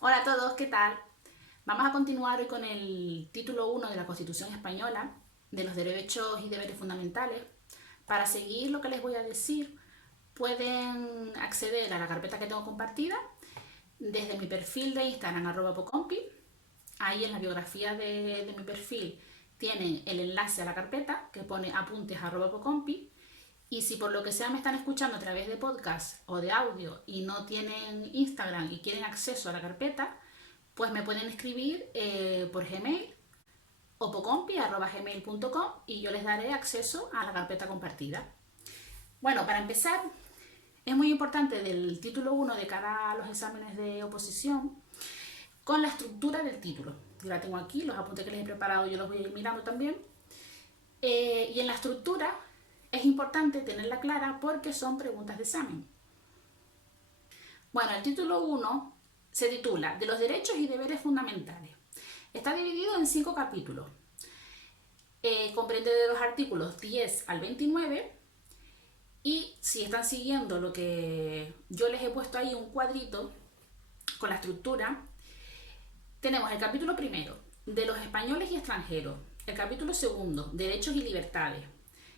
Hola a todos, ¿qué tal? Vamos a continuar hoy con el título 1 de la Constitución Española, de los derechos y deberes fundamentales. Para seguir lo que les voy a decir, pueden acceder a la carpeta que tengo compartida desde mi perfil de Instagram, @pocompi. Ahí en la biografía de mi perfil tienen el enlace a la carpeta que pone apuntes @pocompi. Y si por lo que sea me están escuchando a través de podcast o de audio y no tienen Instagram y quieren acceso a la carpeta, pues me pueden escribir por Gmail o pocompi@gmail.com y yo les daré acceso a la carpeta compartida. Bueno, para empezar, es muy importante del título 1 de cara a los exámenes de oposición con la estructura del título. Yo la tengo aquí, los apuntes que les he preparado yo los voy a ir mirando también. Y en la estructura es importante tenerla clara porque son preguntas de examen. Bueno, el título 1 se titula De los derechos y deberes fundamentales. Está dividido en 5 capítulos. Comprende de los artículos 10 al 29 y si están siguiendo lo que yo les he puesto ahí un cuadrito con la estructura, tenemos el capítulo primero de los españoles y extranjeros, el capítulo segundo, derechos y libertades,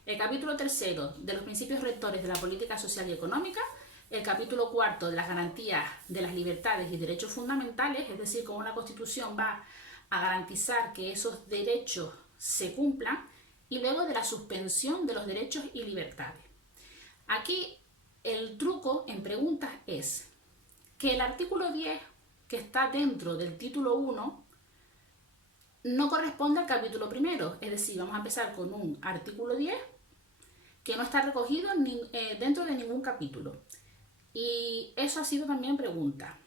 el capítulo tercero de los principios rectores de la política social y económica, el capítulo cuarto de las garantías de las libertades y derechos fundamentales, es decir, cómo la Constitución va a garantizar que esos derechos se cumplan, y luego de la suspensión de los derechos y libertades. Aquí el truco en preguntas es que el artículo 10, que está dentro del título 1, no corresponde al capítulo primero, es decir, vamos a empezar con un artículo 10 que no está recogido dentro de ningún capítulo. Y eso ha sido también pregunta.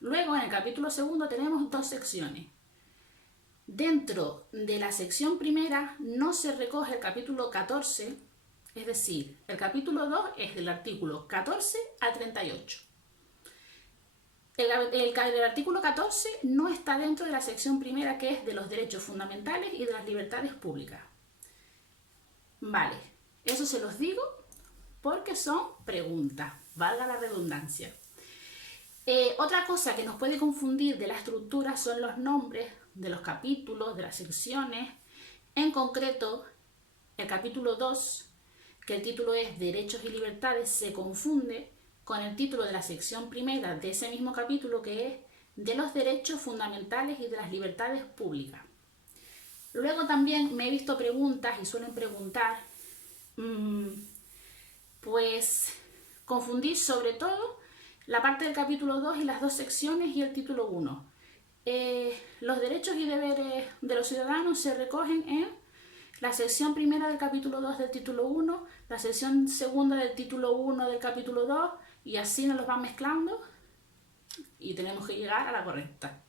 Luego, en el capítulo segundo tenemos 2 secciones. Dentro de la sección primera no se recoge el capítulo 14, es decir, el capítulo 2 es del artículo 14 al 38. El artículo 14 no está dentro de la sección primera, que es de los derechos fundamentales y de las libertades públicas. Vale, eso se los digo porque son preguntas, valga la redundancia. Otra cosa que nos puede confundir de la estructura son los nombres de los capítulos, de las secciones. En concreto, el capítulo 2, que el título es Derechos y Libertades, se confunde con el título de la sección primera de ese mismo capítulo, que es de los derechos fundamentales y de las libertades públicas. Luego también me he visto preguntas y suelen preguntar, pues confundir sobre todo la parte del capítulo 2 y las 2 secciones y el título 1. Los derechos y deberes de los ciudadanos se recogen en la sección primera del capítulo 2 del título 1, la sección segunda del título 1 del capítulo 2, y así nos los van mezclando y tenemos que llegar a la correcta.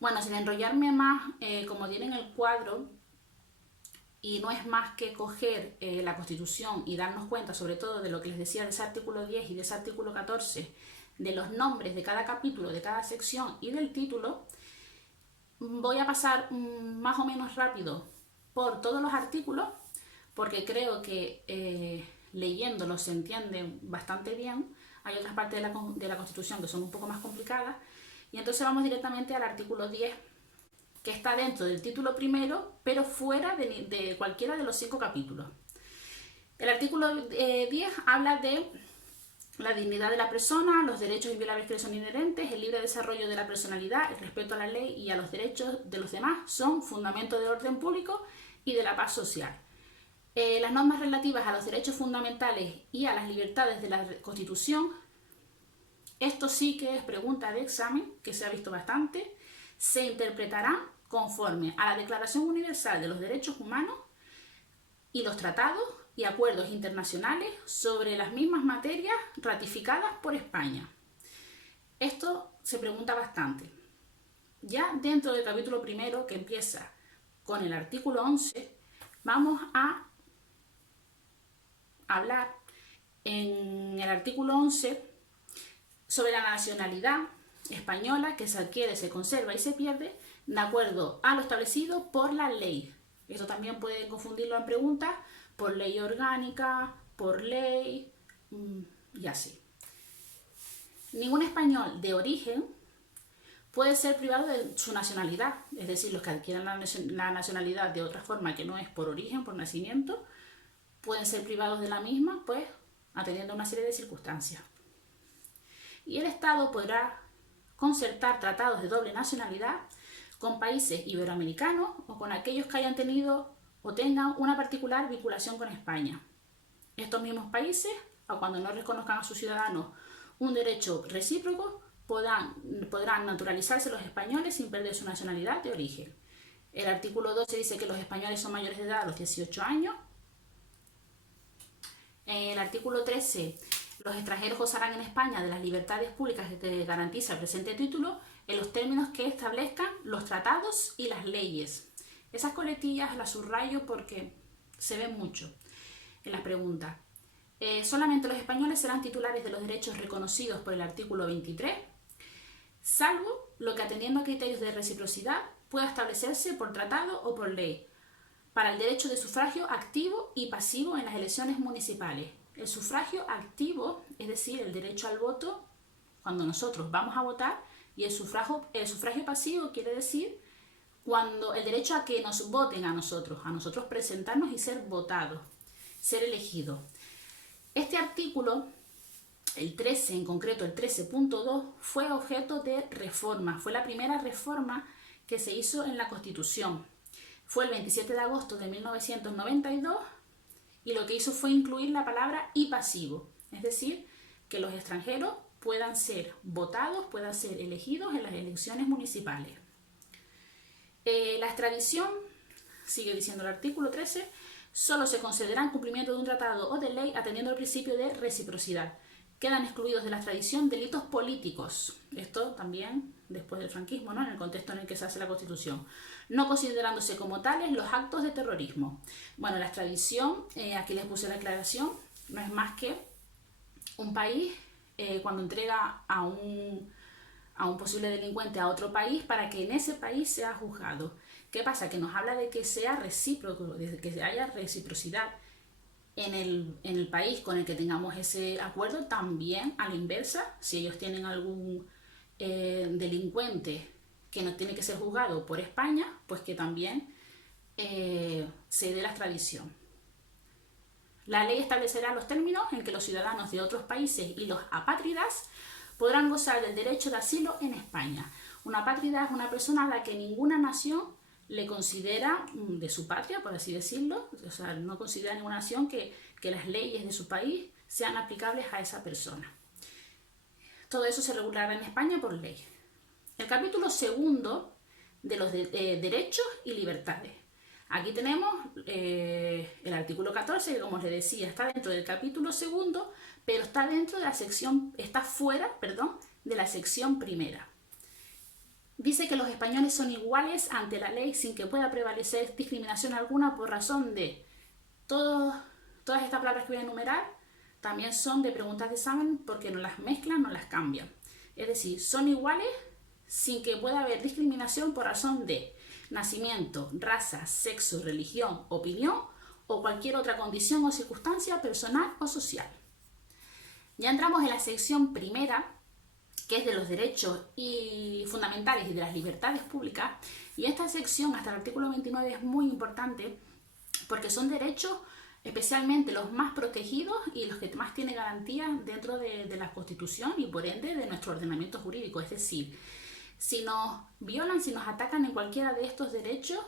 Bueno, sin enrollarme más, como tienen el cuadro, y no es más que coger la Constitución y darnos cuenta sobre todo de lo que les decía de ese artículo 10 y de ese artículo 14, de los nombres de cada capítulo, de cada sección y del título, voy a pasar más o menos rápido por todos los artículos porque creo que leyéndolos se entienden bastante bien. Hay otras partes de la Constitución que son un poco más complicadas y entonces vamos directamente al artículo 10, que está dentro del título primero, pero fuera de cualquiera de los 5 capítulos. El artículo 10 habla de la dignidad de la persona, los derechos inviolables que le son inherentes, el libre desarrollo de la personalidad, el respeto a la ley y a los derechos de los demás son fundamento del orden público y de la paz social. Las normas relativas a los derechos fundamentales y a las libertades de la Constitución, esto sí que es pregunta de examen, que se ha visto bastante, se interpretarán conforme a la Declaración Universal de los Derechos Humanos y los tratados y acuerdos internacionales sobre las mismas materias ratificadas por España. Esto se pregunta bastante. Ya dentro del capítulo primero, que empieza con el artículo 11, vamos a hablar en el artículo 11 sobre la nacionalidad española, que se adquiere, se conserva y se pierde de acuerdo a lo establecido por la ley. Esto también pueden confundirlo en preguntas por ley orgánica, por ley y así. Ningún español de origen puede ser privado de su nacionalidad, es decir, los que adquieran la nacionalidad de otra forma que no es por origen, por nacimiento, pueden ser privados de la misma, pues atendiendo a una serie de circunstancias. Y el Estado podrá concertar tratados de doble nacionalidad con países iberoamericanos o con aquellos que hayan tenido o tengan una particular vinculación con España. Estos mismos países, a cuando no reconozcan a sus ciudadanos un derecho recíproco, podrán naturalizarse los españoles sin perder su nacionalidad de origen. El artículo 12 dice que los españoles son mayores de edad a los 18 años. El artículo 13, los extranjeros gozarán en España de las libertades públicas que garantiza el presente título en los términos que establezcan los tratados y las leyes. Esas coletillas las subrayo porque se ven mucho en las preguntas. Solamente los españoles serán titulares de los derechos reconocidos por el artículo 23, salvo lo que atendiendo a criterios de reciprocidad pueda establecerse por tratado o por ley, para el derecho de sufragio activo y pasivo en las elecciones municipales. El sufragio activo, es decir, el derecho al voto cuando nosotros vamos a votar, y el sufragio pasivo quiere decir cuando el derecho a que nos voten a nosotros presentarnos y ser votados, ser elegidos. Este artículo, el 13 en concreto, el 13.2, fue objeto de reforma, fue la primera reforma que se hizo en la Constitución. Fue el 27 de agosto de 1992 y lo que hizo fue incluir la palabra y pasivo, es decir, que los extranjeros puedan ser votados, puedan ser elegidos en las elecciones municipales. La extradición, sigue diciendo el artículo 13, solo se concederá en cumplimiento de un tratado o de ley atendiendo al principio de reciprocidad. Quedan excluidos de la extradición delitos políticos. Esto también después del franquismo, ¿no? En el contexto en el que se hace la Constitución. No considerándose como tales los actos de terrorismo. Bueno, la extradición, aquí les puse la aclaración, no es más que un país cuando entrega a un posible delincuente a otro país para que en ese país sea juzgado. ¿Qué pasa? Que nos habla de que sea recíproco, de que haya reciprocidad en el país con el que tengamos ese acuerdo. También a la inversa, si ellos tienen algún delincuente que no tiene que ser juzgado por España, pues que también se dé la extradición. La ley establecerá los términos en que los ciudadanos de otros países y los apátridas podrán gozar del derecho de asilo en España. Una apátrida es una persona a la que ninguna nación le considera de su patria, por así decirlo, o sea, no considera ninguna nación que las leyes de su país sean aplicables a esa persona. Todo eso se regulará en España por ley. El capítulo segundo de los derechos y libertades. Aquí tenemos el artículo 14, que como les decía, está dentro del capítulo segundo, pero está dentro de la sección, está fuera, perdón, de la sección primera. Dice que los españoles son iguales ante la ley sin que pueda prevalecer discriminación alguna por razón de todas estas palabras que voy a enumerar también son de preguntas de examen porque no las mezclan, no las cambian. Es decir, son iguales sin que pueda haber discriminación por razón de nacimiento, raza, sexo, religión, opinión o cualquier otra condición o circunstancia personal o social. Ya entramos en la sección primera, que es de los derechos fundamentales y de las libertades públicas, y esta sección hasta el artículo 29 es muy importante porque son derechos especialmente los más protegidos y los que más tienen garantías dentro de la Constitución y por ende de nuestro ordenamiento jurídico. Es decir, si nos violan, si nos atacan en cualquiera de estos derechos,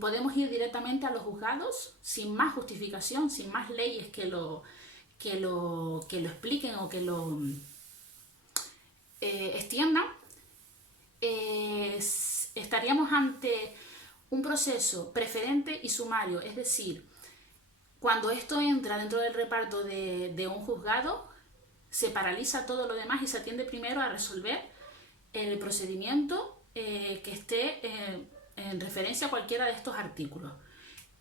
podemos ir directamente a los juzgados sin más justificación, sin más leyes que lo expliquen o que lo extiendan. Estaríamos ante un proceso preferente y sumario, es decir, cuando esto entra dentro del reparto de un juzgado, se paraliza todo lo demás y se atiende primero a resolver el procedimiento que esté en referencia a cualquiera de estos artículos.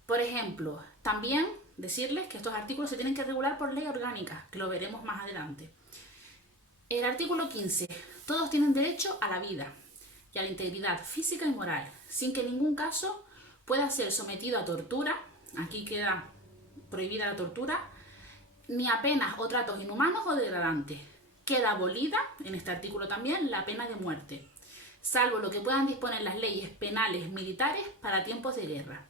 Por ejemplo, también decirles que estos artículos se tienen que regular por ley orgánica, que lo veremos más adelante. El artículo 15. Todos tienen derecho a la vida y a la integridad física y moral, sin que en ningún caso pueda ser sometido a tortura, aquí queda prohibida la tortura, ni a penas o tratos inhumanos o degradantes. Queda abolida, en este artículo también, la pena de muerte, salvo lo que puedan disponer las leyes penales militares para tiempos de guerra.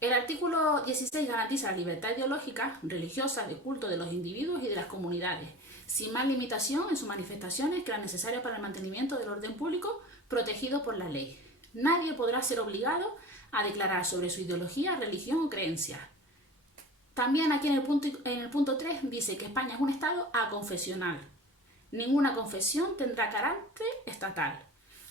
El artículo 16 garantiza la libertad ideológica, religiosa, de culto de los individuos y de las comunidades, sin más limitación en sus manifestaciones que las necesarias para el mantenimiento del orden público protegido por la ley. Nadie podrá ser obligado a declarar sobre su ideología, religión o creencia. También aquí en el punto 3 dice que España es un Estado aconfesional. Ninguna confesión tendrá carácter estatal.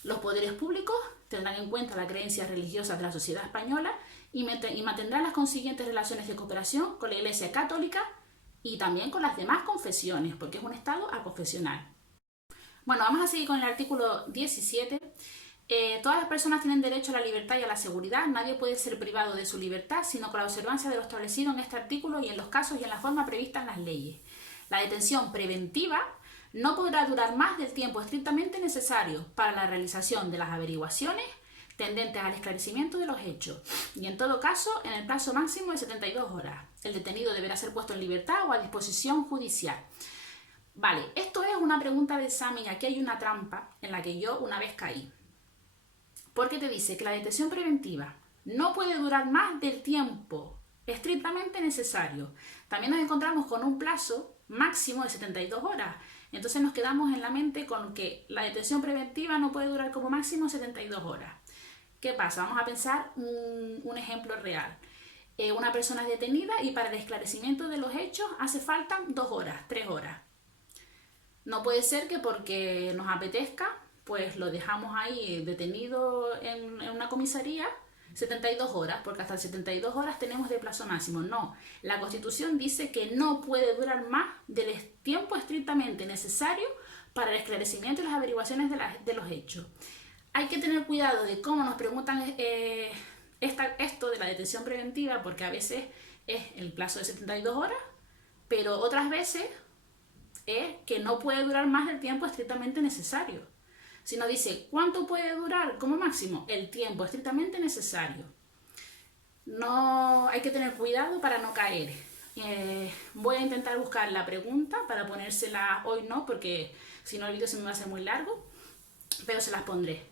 Los poderes públicos tendrán en cuenta las creencias religiosas de la sociedad española y mantendrán las consiguientes relaciones de cooperación con la Iglesia Católica y también con las demás confesiones, porque es un Estado aconfesional. Bueno, vamos a seguir con el artículo 17. Todas las personas tienen derecho a la libertad y a la seguridad. Nadie puede ser privado de su libertad, sino con la observancia de lo establecido en este artículo y en los casos y en la forma prevista en las leyes. La detención preventiva no podrá durar más del tiempo estrictamente necesario para la realización de las averiguaciones tendentes al esclarecimiento de los hechos y, en todo caso, en el plazo máximo de 72 horas. El detenido deberá ser puesto en libertad o a disposición judicial. Vale, esto es una pregunta de examen. Aquí hay una trampa en la que yo una vez caí. Porque te dice que la detención preventiva no puede durar más del tiempo estrictamente necesario. También nos encontramos con un plazo máximo de 72 horas. Entonces nos quedamos en la mente con que la detención preventiva no puede durar como máximo 72 horas. ¿Qué pasa? Vamos a pensar un ejemplo real. Una persona es detenida y para el esclarecimiento de los hechos hace falta 2 horas, 3 horas. No puede ser que porque nos apetezca pues lo dejamos ahí detenido en una comisaría 72 horas, porque hasta 72 horas tenemos de plazo máximo. No, la Constitución dice que no puede durar más del tiempo estrictamente necesario para el esclarecimiento y las averiguaciones de los hechos. Hay que tener cuidado de cómo nos preguntan esto de la detención preventiva, porque a veces es el plazo de 72 horas, pero otras veces es que no puede durar más del tiempo estrictamente necesario. Si nos dice cuánto puede durar como máximo, el tiempo estrictamente necesario. No hay que tener cuidado para no caer. Voy a intentar buscar la pregunta para ponérsela hoy, no, porque si no el vídeo se me va a hacer muy largo, pero se las pondré.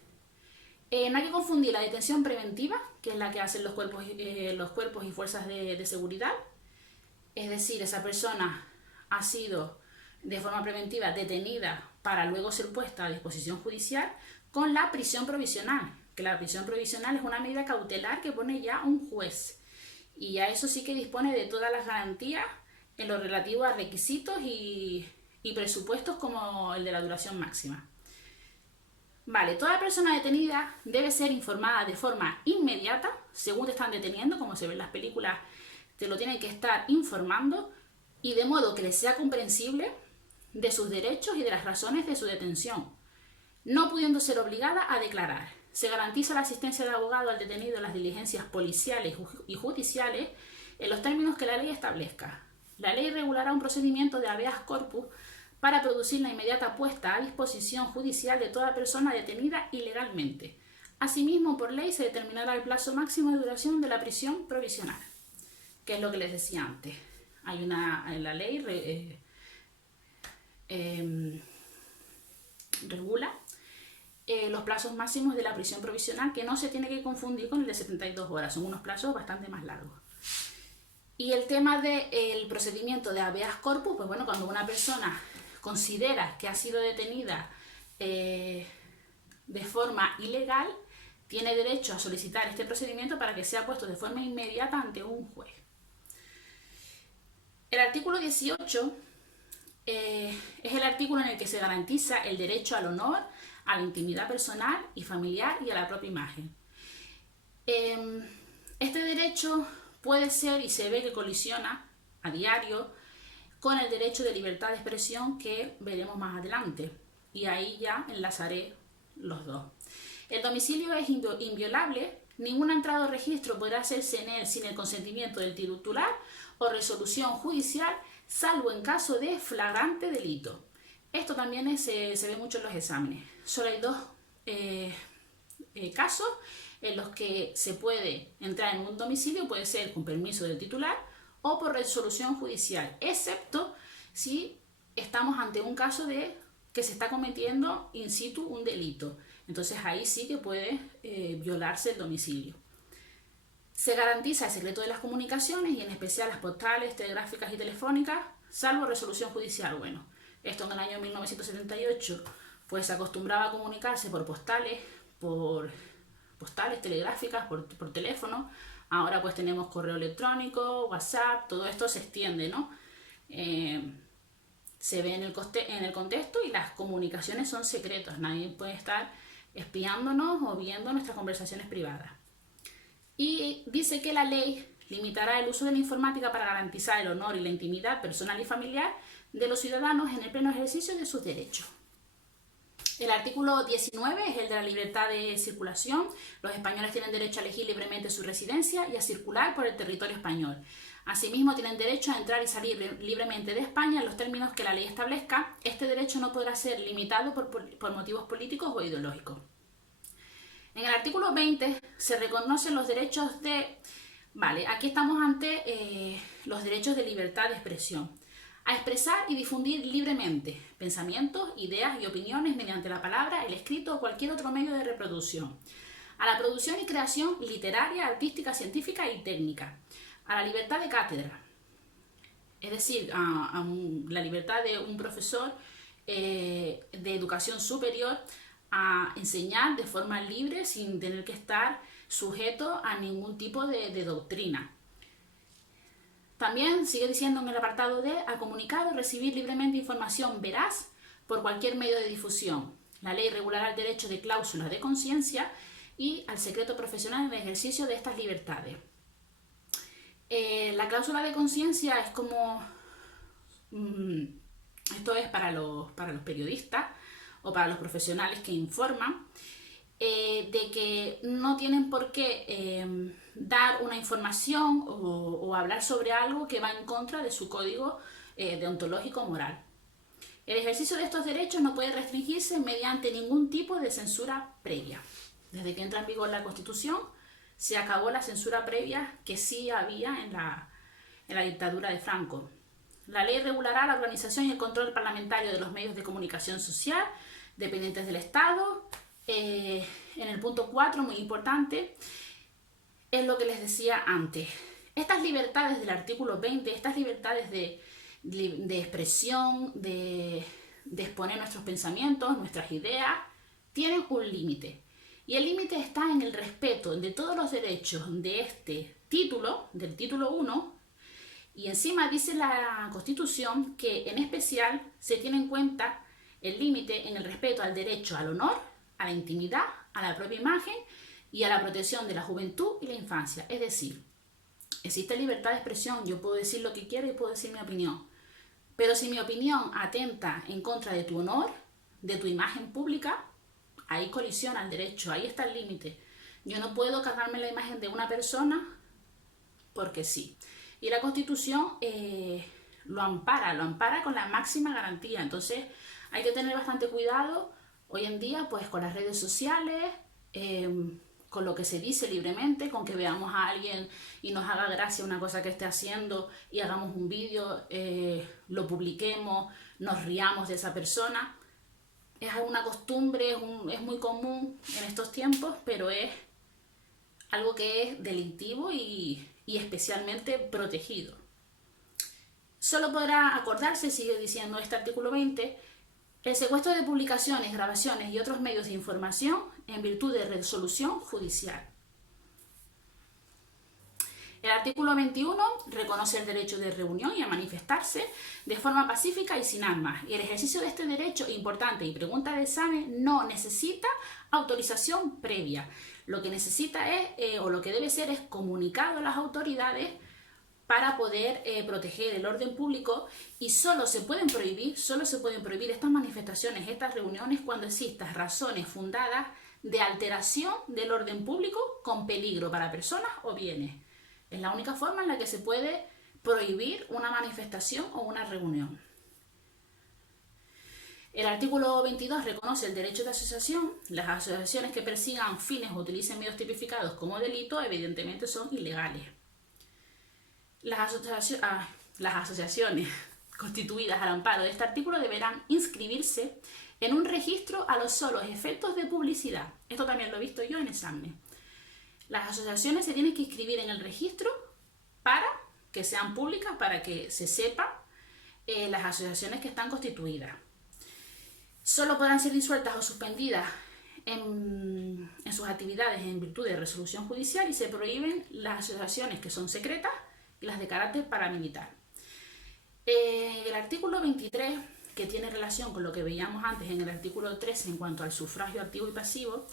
No hay que confundir la detención preventiva, que es la que hacen los cuerpos y fuerzas de seguridad. Es decir, esa persona ha sido de forma preventiva detenida para luego ser puesta a disposición judicial, con la prisión provisional, que la prisión provisional es una medida cautelar que pone ya un juez, y a eso sí que dispone de todas las garantías en lo relativo a requisitos y presupuestos como el de la duración máxima. Vale, toda persona detenida debe ser informada de forma inmediata, según te están deteniendo, como se ve en las películas, te lo tienen que estar informando, y de modo que les sea comprensible de sus derechos y de las razones de su detención, no pudiendo ser obligada a declarar. Se garantiza la asistencia de abogado al detenido en las diligencias policiales y judiciales en los términos que la ley establezca. La ley regulará un procedimiento de habeas corpus para producir la inmediata puesta a disposición judicial de toda persona detenida ilegalmente. Asimismo, por ley se determinará el plazo máximo de duración de la prisión provisional, que es lo que les decía antes. Hay en la ley regula los plazos máximos de la prisión provisional, que no se tiene que confundir con el de 72 horas, son unos plazos bastante más largos. Y el tema del procedimiento de habeas corpus, pues bueno, cuando una persona considera que ha sido detenida de forma ilegal, tiene derecho a solicitar este procedimiento para que sea puesto de forma inmediata ante un juez. El artículo 18 es el artículo en el que se garantiza el derecho al honor, a la intimidad personal y familiar y a la propia imagen. Este derecho puede ser y se ve que colisiona a diario con el derecho de libertad de expresión que veremos más adelante, y ahí ya enlazaré los dos. El domicilio es inviolable, ninguna entrada o registro podrá hacerse en él sin el consentimiento del titular o resolución judicial, salvo en caso de flagrante delito. Esto también se ve mucho en los exámenes. Solo hay dos casos en los que se puede entrar en un domicilio, puede ser con permiso del titular o por resolución judicial, excepto si estamos ante un caso de que se está cometiendo in situ un delito. Entonces ahí sí que puede violarse el domicilio. Se garantiza el secreto de las comunicaciones y en especial las postales, telegráficas y telefónicas, salvo resolución judicial. Bueno, esto en el año 1978 pues se acostumbraba a comunicarse por postales, telegráficas, por teléfono. Ahora pues tenemos correo electrónico, WhatsApp, todo esto se extiende, ¿no? Se ve en el contexto y las comunicaciones son secretas. Nadie puede estar espiándonos o viendo nuestras conversaciones privadas. Y dice que la ley limitará el uso de la informática para garantizar el honor y la intimidad personal y familiar de los ciudadanos en el pleno ejercicio de sus derechos. El artículo 19 es el de la libertad de circulación. Los españoles tienen derecho a elegir libremente su residencia y a circular por el territorio español. Asimismo, tienen derecho a entrar y salir libremente de España en los términos que la ley establezca. Este derecho no podrá ser limitado por motivos políticos o ideológicos. En el artículo 20 se reconocen los derechos de... Vale, aquí estamos ante los derechos de libertad de expresión. A expresar y difundir libremente pensamientos, ideas y opiniones mediante la palabra, el escrito o cualquier otro medio de reproducción. A la producción y creación literaria, artística, científica y técnica. A la libertad de cátedra, es decir, la libertad de un profesor de educación superior a enseñar de forma libre sin tener que estar sujeto a ningún tipo de doctrina. También sigue diciendo en el apartado D, a comunicar o recibir libremente información veraz por cualquier medio de difusión. La ley regulará el derecho de cláusulas de conciencia y al secreto profesional en el ejercicio de estas libertades. La cláusula de conciencia es como... esto es para los periodistas o para los profesionales que informan, de que no tienen por qué dar una información o hablar sobre algo que va en contra de su código deontológico moral. El ejercicio de estos derechos no puede restringirse mediante ningún tipo de censura previa. Desde que entra en vigor la Constitución, se acabó la censura previa que sí había en la dictadura de Franco. La ley regulará la organización y el control parlamentario de los medios de comunicación social dependientes del Estado. En el punto 4, muy importante, es lo que les decía antes. Estas libertades del artículo 20, estas libertades de expresión, de exponer nuestros pensamientos, nuestras ideas, tienen un límite. Y el límite está en el respeto de todos los derechos de este título, del título 1, y encima dice la Constitución que en especial se tiene en cuenta el límite en el respeto al derecho al honor, a la intimidad, a la propia imagen y a la protección de la juventud y la infancia. Es decir, existe libertad de expresión, yo puedo decir lo que quiero y puedo decir mi opinión. Pero si mi opinión atenta en contra de tu honor, de tu imagen pública, ahí colisiona el derecho, ahí está el límite. Yo no puedo cargarme la imagen de una persona porque sí. Y la Constitución lo ampara con la máxima garantía. Entonces hay que tener bastante cuidado hoy en día pues con las redes sociales, con lo que se dice libremente, con que veamos a alguien y nos haga gracia una cosa que esté haciendo y hagamos un vídeo, lo publiquemos, nos riamos de esa persona. Es una costumbre, es muy común en estos tiempos, pero es algo que es delictivo y especialmente protegido. Solo podrá acordarse, sigue diciendo este artículo 20, el secuestro de publicaciones, grabaciones y otros medios de información en virtud de resolución judicial. El artículo 21 reconoce el derecho de reunión y a manifestarse de forma pacífica y sin armas. Y el ejercicio de este derecho, importante y pregunta de examen, no necesita autorización previa. Lo que necesita es, o lo que debe ser, es comunicado a las autoridades para poder proteger el orden público, y solo se pueden prohibir estas manifestaciones, estas reuniones cuando existan razones fundadas de alteración del orden público con peligro para personas o bienes. Es la única forma en la que se puede prohibir una manifestación o una reunión. El artículo 22 reconoce el derecho de asociación. Las asociaciones que persigan fines o utilicen medios tipificados como delito evidentemente son ilegales. Las asociaciones constituidas al amparo de este artículo deberán inscribirse en un registro a los solos efectos de publicidad. Esto también lo he visto yo en exámenes. Las asociaciones se tienen que inscribir en el registro para que sean públicas, para que se sepa las asociaciones que están constituidas. Solo podrán ser disueltas o suspendidas en sus actividades en virtud de resolución judicial y se prohíben las asociaciones que son secretas y las de carácter paramilitar. El artículo 23, que tiene relación con lo que veíamos antes en el artículo 13 en cuanto al sufragio activo y pasivo,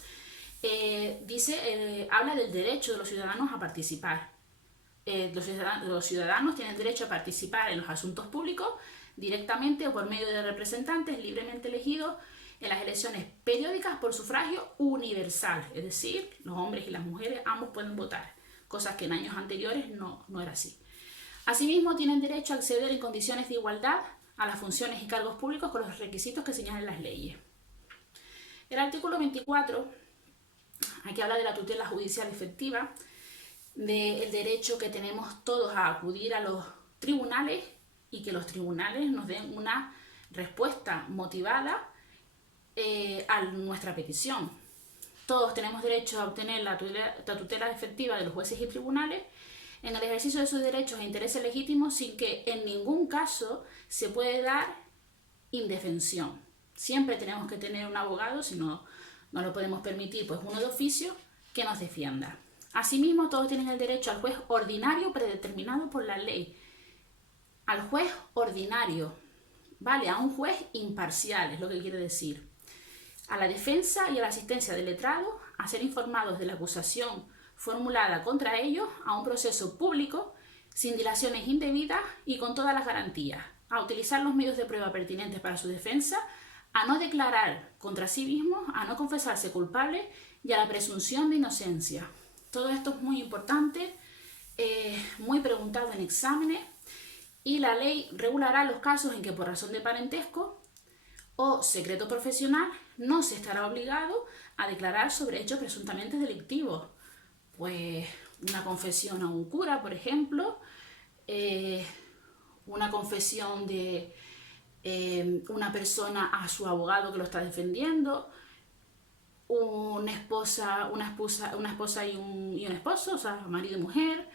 habla del derecho de los ciudadanos a participar. Los ciudadanos tienen derecho a participar en los asuntos públicos directamente o por medio de representantes libremente elegidos en las elecciones periódicas por sufragio universal, es decir, los hombres y las mujeres ambos pueden votar, cosas que en años anteriores no era así. Asimismo, tienen derecho a acceder en condiciones de igualdad a las funciones y cargos públicos con los requisitos que señalen las leyes. El artículo 24, aquí habla de la tutela judicial efectiva, del derecho que tenemos todos a acudir a los tribunales y que los tribunales nos den una respuesta motivada a nuestra petición. Todos tenemos derecho a obtener la tutela efectiva de los jueces y tribunales en el ejercicio de sus derechos e intereses legítimos sin que en ningún caso se puede dar indefensión. Siempre tenemos que tener un abogado, si no lo podemos permitir, pues uno de oficio que nos defienda. Asimismo, todos tienen el derecho al juez ordinario predeterminado por la ley. Al juez ordinario, ¿vale? A un juez imparcial, es lo que quiere decir. A la defensa y a la asistencia del letrado, a ser informados de la acusación formulada contra ellos, a un proceso público, sin dilaciones indebidas y con todas las garantías, a utilizar los medios de prueba pertinentes para su defensa, a no declarar contra sí mismos, a no confesarse culpables y a la presunción de inocencia. Todo esto es muy importante, muy preguntado en exámenes, y la ley regulará los casos en que por razón de parentesco o secreto profesional no se estará obligado a declarar sobre hechos presuntamente delictivos. Pues una confesión a un cura, por ejemplo, una confesión de una persona a su abogado que lo está defendiendo, una esposa y un esposo, o sea, marido y mujer.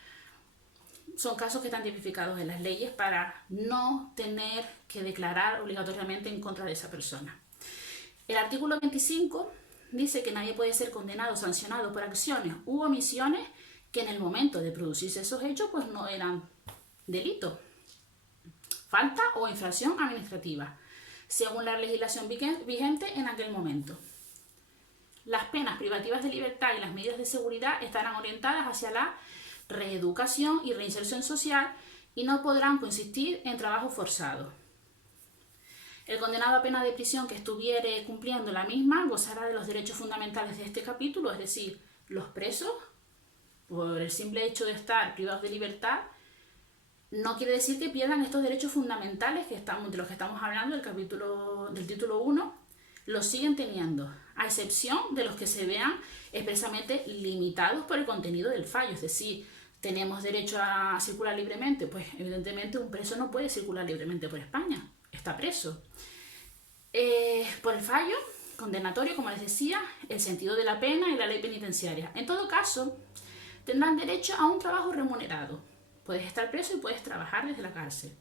Son casos que están tipificados en las leyes para no tener que declarar obligatoriamente en contra de esa persona. El artículo 25 dice que nadie puede ser condenado o sancionado por acciones u omisiones que en el momento de producirse esos hechos pues no eran delito, falta o infracción administrativa, según la legislación vigente en aquel momento. Las penas privativas de libertad y las medidas de seguridad estarán orientadas hacia la reeducación y reinserción social y no podrán consistir en trabajo forzado. El condenado a pena de prisión que estuviere cumpliendo la misma gozará de los derechos fundamentales de este capítulo, es decir, los presos, por el simple hecho de estar privados de libertad, no quiere decir que pierdan estos derechos fundamentales de los que estamos hablando del título 1, los siguen teniendo, a excepción de los que se vean expresamente limitados por el contenido del fallo. Es decir, tenemos derecho a circular libremente, pues evidentemente un preso no puede circular libremente por España, está preso. Por el fallo condenatorio, como les decía, el sentido de la pena y la ley penitenciaria. En todo caso, tendrán derecho a un trabajo remunerado. Puedes estar preso y puedes trabajar desde la cárcel.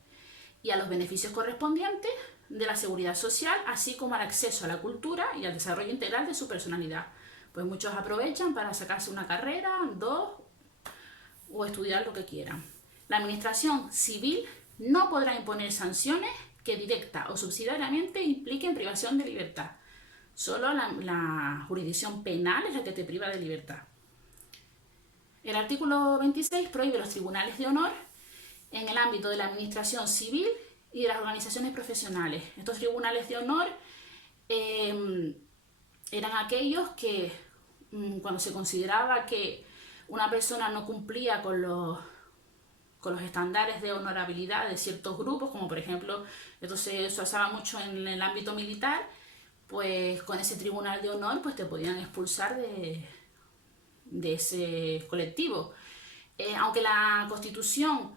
Y a los beneficios correspondientes de la seguridad social, así como al acceso a la cultura y al desarrollo integral de su personalidad. Pues muchos aprovechan para sacarse una carrera, 2 o estudiar lo que quieran. La administración civil no podrá imponer sanciones que directa o subsidiariamente impliquen privación de libertad. Solo la jurisdicción penal es la que te priva de libertad. El artículo 26 prohíbe los tribunales de honor en el ámbito de la administración civil y de las organizaciones profesionales. Estos tribunales de honor eran aquellos que cuando se consideraba que una persona no cumplía con los estándares de honorabilidad de ciertos grupos, como por ejemplo, esto se usaba mucho en el ámbito militar, pues con ese tribunal de honor pues te podían expulsar de ese colectivo. Aunque la Constitución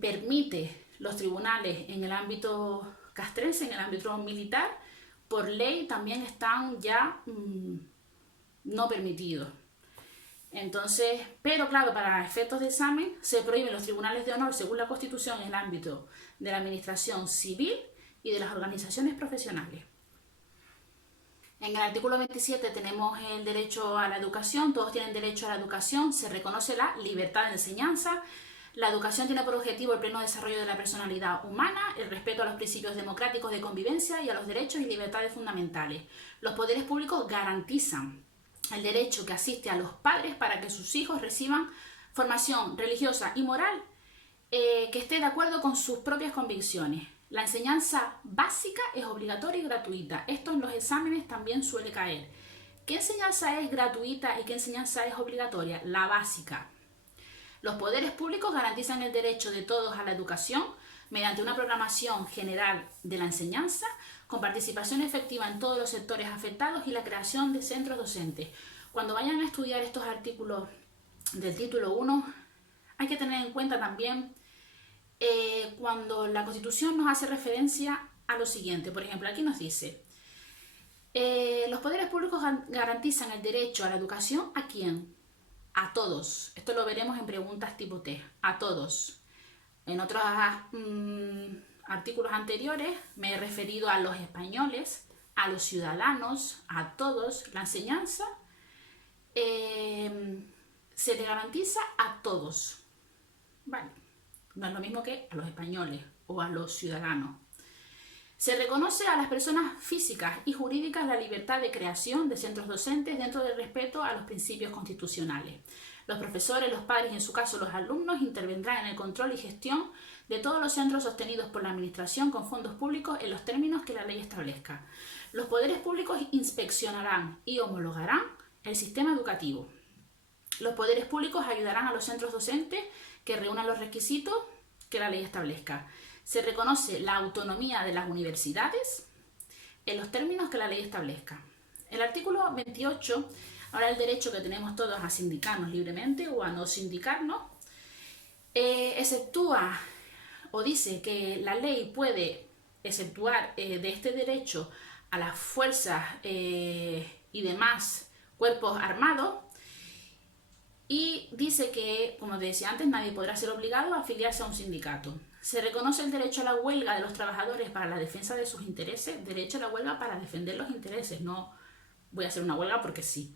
permite los tribunales en el ámbito castrense, en el ámbito militar, por ley también están ya no permitidos. Entonces, pero claro, para efectos de examen se prohíben los tribunales de honor según la Constitución en el ámbito de la administración civil y de las organizaciones profesionales. En el artículo 27 tenemos el derecho a la educación, todos tienen derecho a la educación, se reconoce la libertad de enseñanza. La educación tiene por objetivo el pleno desarrollo de la personalidad humana, el respeto a los principios democráticos de convivencia y a los derechos y libertades fundamentales. Los poderes públicos garantizan el derecho que asiste a los padres para que sus hijos reciban formación religiosa y moral que esté de acuerdo con sus propias convicciones. La enseñanza básica es obligatoria y gratuita. Esto en los exámenes también suele caer. ¿Qué enseñanza es gratuita y qué enseñanza es obligatoria? La básica. Los poderes públicos garantizan el derecho de todos a la educación mediante una programación general de la enseñanza, con participación efectiva en todos los sectores afectados y la creación de centros docentes. Cuando vayan a estudiar estos artículos del título 1, hay que tener en cuenta también cuando la Constitución nos hace referencia a lo siguiente. Por ejemplo, aquí nos dice, los poderes públicos garantizan el derecho a la educación ¿a quién? A todos. Esto lo veremos en preguntas tipo T. A todos. En otros artículos anteriores me he referido a los españoles, a los ciudadanos, a todos. La enseñanza se le garantiza a todos. Vale. No es lo mismo que a los españoles o a los ciudadanos. Se reconoce a las personas físicas y jurídicas la libertad de creación de centros docentes dentro del respeto a los principios constitucionales. Los profesores, los padres y en su caso los alumnos intervendrán en el control y gestión de todos los centros sostenidos por la administración con fondos públicos en los términos que la ley establezca. Los poderes públicos inspeccionarán y homologarán el sistema educativo. Los poderes públicos ayudarán a los centros docentes que reúnan los requisitos que la ley establezca. Se reconoce la autonomía de las universidades en los términos que la ley establezca. El artículo 28 habla del derecho que tenemos todos a sindicarnos libremente o a no sindicarnos. Exceptúa o dice que la ley puede exceptuar de este derecho a las fuerzas y demás cuerpos armados. Y dice que, como decía antes, nadie podrá ser obligado a afiliarse a un sindicato. Se reconoce el derecho a la huelga de los trabajadores para la defensa de sus intereses, derecho a la huelga para defender los intereses, no voy a hacer una huelga porque sí.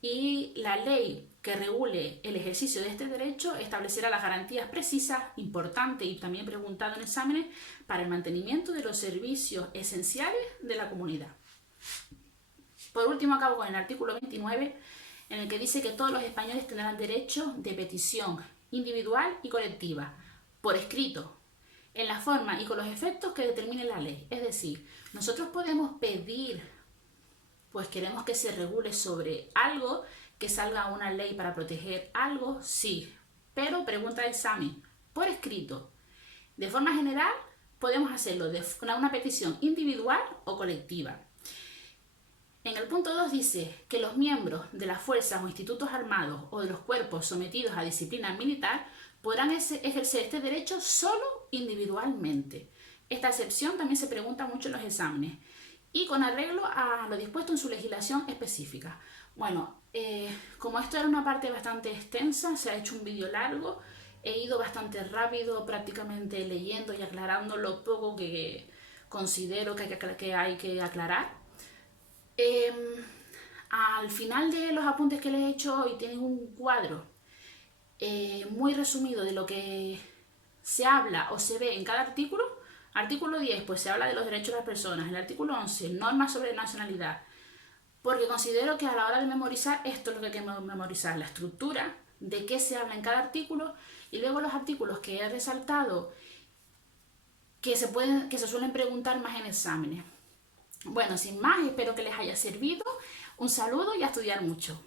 Y la ley que regule el ejercicio de este derecho establecerá las garantías precisas, importantes y también preguntado en exámenes, para el mantenimiento de los servicios esenciales de la comunidad. Por último, acabo con el artículo 29, en el que dice que todos los españoles tendrán derecho de petición individual y colectiva, por escrito, en la forma y con los efectos que determine la ley. Es decir, nosotros podemos pedir, pues queremos que se regule sobre algo, que salga una ley para proteger algo, sí, pero pregunta de examen, por escrito. De forma general, podemos hacerlo de una petición individual o colectiva. En el punto 2 dice que los miembros de las fuerzas o institutos armados o de los cuerpos sometidos a disciplina militar podrán ejercer este derecho solo individualmente. Esta excepción también se pregunta mucho en los exámenes y con arreglo a lo dispuesto en su legislación específica. Bueno, como esto era una parte bastante extensa, se ha hecho un vídeo largo, he ido bastante rápido, prácticamente leyendo y aclarando lo poco que considero que hay que aclarar. Al final de los apuntes que les he hecho hoy tienen un cuadro muy resumido de lo que se habla o se ve en cada artículo. Artículo 10, pues se habla de los derechos de las personas. El artículo 11, normas sobre nacionalidad. Porque considero que a la hora de memorizar, esto es lo que hay que memorizar, la estructura de qué se habla en cada artículo y luego los artículos que he resaltado que se suelen preguntar más en exámenes. Bueno, sin más, espero que les haya servido. Un saludo y a estudiar mucho.